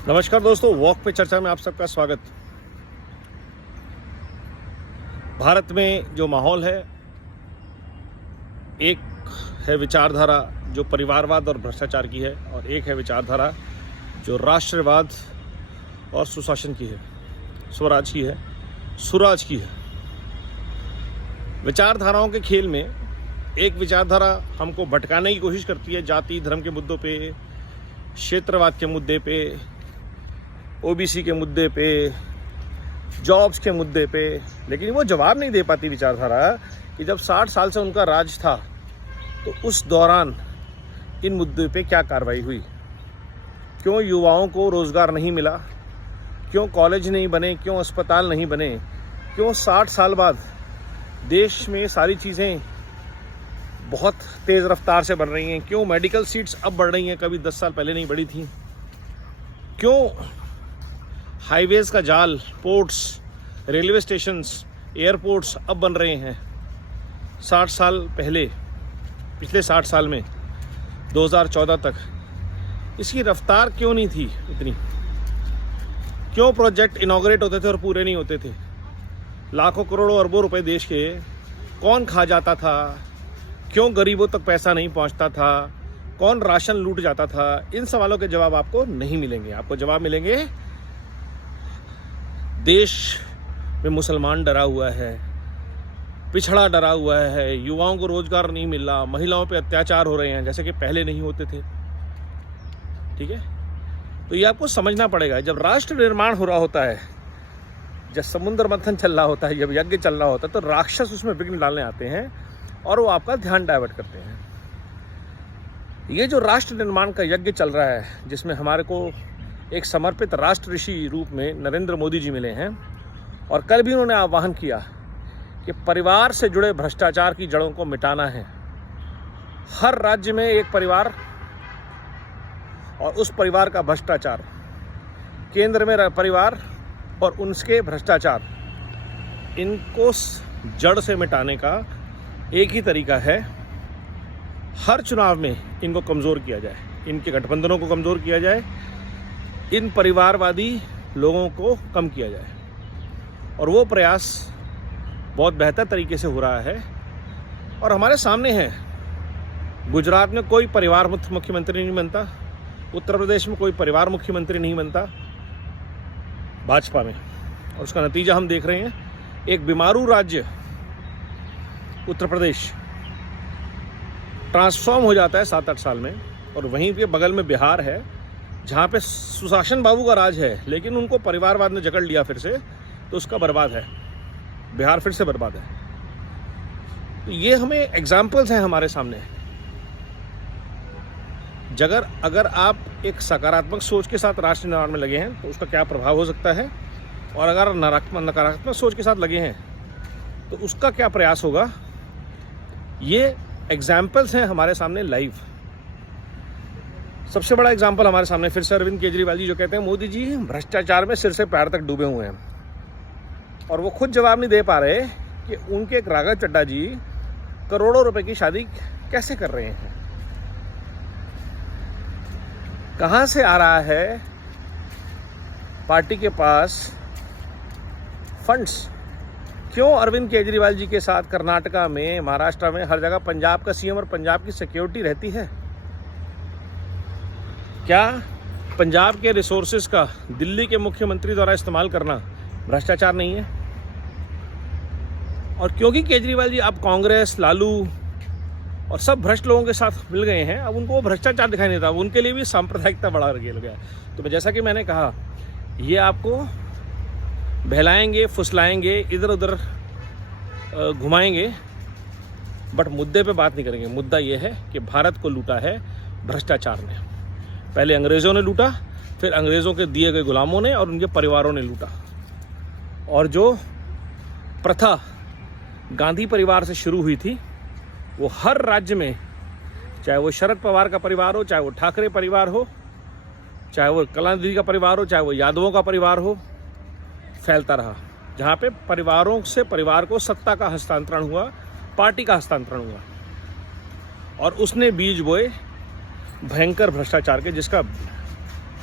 नमस्कार दोस्तों, वॉक पे चर्चा में आप सबका स्वागत। भारत में जो माहौल है, एक है विचारधारा जो परिवारवाद और भ्रष्टाचार की है, और एक है विचारधारा जो राष्ट्रवाद और सुशासन की है, स्वराज की है, सुराज की है। विचारधाराओं के खेल में एक विचारधारा हमको भटकाने की कोशिश करती है, जाति धर्म के मुद्दों पे, क्षेत्रवाद के मुद्दे पे, ओबीसी के मुद्दे पे, जॉब्स के मुद्दे पे। लेकिन वो जवाब नहीं दे पाती विचारधारा कि जब 60 साल से उनका राज था तो उस दौरान इन मुद्दों पे क्या कार्रवाई हुई, क्यों युवाओं को रोज़गार नहीं मिला, क्यों कॉलेज नहीं बने, क्यों अस्पताल नहीं बने, क्यों 60 साल बाद देश में सारी चीज़ें बहुत तेज़ रफ्तार से बढ़ रही हैं, क्यों मेडिकल सीट्स अब बढ़ रही हैं, कभी 10 साल पहले नहीं बढ़ी थी, क्यों हाईवेज़ का जाल, पोर्ट्स, रेलवे स्टेशंस, एयरपोर्ट्स अब बन रहे हैं। 60 साल पहले, पिछले 60 साल में 2014 तक इसकी रफ्तार क्यों नहीं थी इतनी? क्यों प्रोजेक्ट इनॉग्रेट होते थे और पूरे नहीं होते थे? लाखों करोड़ों अरबों रुपए देश के कौन खा जाता था? क्यों गरीबों तक पैसा नहीं पहुंचता था? कौन राशन लूट जाता था? इन सवालों के जवाब आपको नहीं मिलेंगे। आपको जवाब मिलेंगे देश में मुसलमान डरा हुआ है, पिछड़ा डरा हुआ है, युवाओं को रोजगार नहीं मिल रहा, महिलाओं पे अत्याचार हो रहे हैं जैसे कि पहले नहीं होते थे। ठीक है, तो ये आपको समझना पड़ेगा। जब राष्ट्र निर्माण हो रहा होता है, जब समुद्र मंथन चल रहा होता है, जब यज्ञ चल रहा होता है, तो राक्षस उसमें विघ्न डालने आते हैं और वो आपका ध्यान डाइवर्ट करते हैं। ये जो राष्ट्र निर्माण का यज्ञ चल रहा है, जिसमें हमारे को एक समर्पित राष्ट्र ऋषि रूप में नरेंद्र मोदी जी मिले हैं, और कल भी उन्होंने आह्वान किया कि परिवार से जुड़े भ्रष्टाचार की जड़ों को मिटाना है। हर राज्य में एक परिवार और उस परिवार का भ्रष्टाचार, केंद्र में परिवार और उनके भ्रष्टाचार, इनको जड़ से मिटाने का एक ही तरीका है, हर चुनाव में इनको कमज़ोर किया जाए, इनके गठबंधनों को कमज़ोर किया जाए, इन परिवारवादी लोगों को कम किया जाए। और वो प्रयास बहुत बेहतर तरीके से हो रहा है और हमारे सामने है। गुजरात में कोई परिवार मुख्यमंत्री नहीं बनता, उत्तर प्रदेश में कोई परिवार मुख्यमंत्री नहीं बनता भाजपा में, और उसका नतीजा हम देख रहे हैं। एक बीमारू राज्य उत्तर प्रदेश ट्रांसफॉर्म हो जाता है 7-8 साल में, और वहीं के बगल में बिहार है जहाँ पे सुशासन बाबू का राज है, लेकिन उनको परिवारवाद ने जकड़ लिया फिर से, तो उसका बर्बाद है, बिहार फिर से बर्बाद है। तो ये हमें एग्जाम्पल्स हैं हमारे सामने। अगर आप एक सकारात्मक सोच के साथ राष्ट्र निर्माण में लगे हैं तो उसका क्या प्रभाव हो सकता है, और अगर नकारात्मक सोच के साथ लगे हैं तो उसका क्या प्रयास होगा। ये एग्जाम्पल्स हैं हमारे सामने लाइव। सबसे बड़ा एग्जाम्पल हमारे सामने फिर से अरविंद केजरीवाल जी, जो कहते हैं मोदी जी भ्रष्टाचार में सिर से पैर तक डूबे हुए हैं, और वो खुद जवाब नहीं दे पा रहे कि उनके एक राघव चड्ढा जी करोड़ों रुपए की शादी कैसे कर रहे हैं, कहां से आ रहा है पार्टी के पास फंड्स। क्यों अरविंद केजरीवाल जी के साथ कर्नाटका में, महाराष्ट्र में, हर जगह पंजाब का सीएम और पंजाब की सिक्योरिटी रहती है? क्या पंजाब के रिसोर्सेज का दिल्ली के मुख्यमंत्री द्वारा इस्तेमाल करना भ्रष्टाचार नहीं है? और क्योंकि केजरीवाल जी अब कांग्रेस, लालू और सब भ्रष्ट लोगों के साथ मिल गए हैं, अब उनको वो भ्रष्टाचार दिखाई नहीं देता, उनके लिए भी सांप्रदायिकता बढ़ा गया। तो जैसा कि मैंने कहा, ये आपको बहलाएंगे, फुसलाएंगे, इधर उधर घुमाएंगे, बट मुद्दे पे बात नहीं करेंगे। मुद्दा ये है कि भारत को लूटा है भ्रष्टाचार ने। पहले अंग्रेज़ों ने लूटा, फिर अंग्रेज़ों के दिए गए गुलामों ने और उनके परिवारों ने लूटा। और जो प्रथा गांधी परिवार से शुरू हुई थी, वो हर राज्य में, चाहे वो शरद पवार का परिवार हो, चाहे वो ठाकरे परिवार हो, चाहे वो कलानिधि का परिवार हो, चाहे वो यादवों का परिवार हो, फैलता रहा। जहाँ पे परिवारों से परिवार को सत्ता का हस्तांतरण हुआ, पार्टी का हस्तांतरण हुआ, और उसने बीज बोए भयंकर भ्रष्टाचार के, जिसका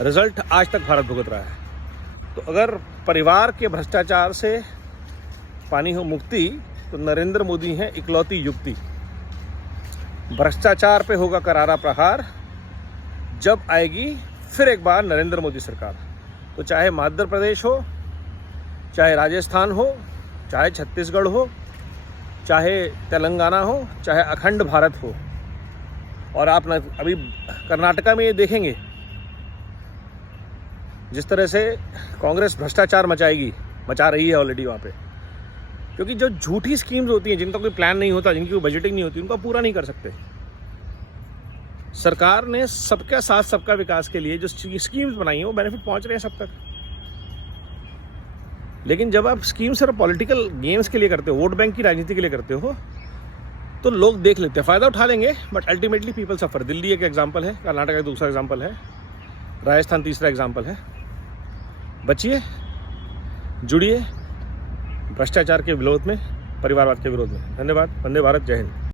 रिजल्ट आज तक भारत भुगत रहा है। तो अगर परिवार के भ्रष्टाचार से पानी हो मुक्ति, तो नरेंद्र मोदी हैं इकलौती युक्ति। भ्रष्टाचार पे होगा करारा प्रहार जब आएगी फिर एक बार नरेंद्र मोदी सरकार। तो चाहे मध्य प्रदेश हो, चाहे राजस्थान हो, चाहे छत्तीसगढ़ हो, चाहे तेलंगाना हो, चाहे अखंड भारत हो। और आप अभी कर्नाटका में ये देखेंगे जिस तरह से कांग्रेस भ्रष्टाचार मचा रही है ऑलरेडी वहाँ पे, क्योंकि जो झूठी स्कीम्स होती हैं, जिनका कोई प्लान नहीं होता, जिनकी कोई बजटिंग नहीं होती, उनका पूरा नहीं कर सकते। सरकार ने सबका साथ सबका विकास के लिए जो स्कीम्स बनाई हैं वो बेनिफिट पहुंच रहे हैं सब तक। लेकिन जब आप स्कीम सिर्फ पॉलिटिकल गेम्स के लिए करते हो, वोट बैंक की राजनीति के लिए करते हो, तो लोग देख लेते हैं, फ़ायदा उठा लेंगे, बट अल्टीमेटली पीपल सफ़र। दिल्ली एक एग्जाम्पल है, कर्नाटक दूसरा एग्जाम्पल है, राजस्थान तीसरा एग्जाम्पल है। बचिए, जुड़िए भ्रष्टाचार के विरोध में, परिवारवाद के विरोध में। धन्यवाद। वंदे भारत, जय हिंद।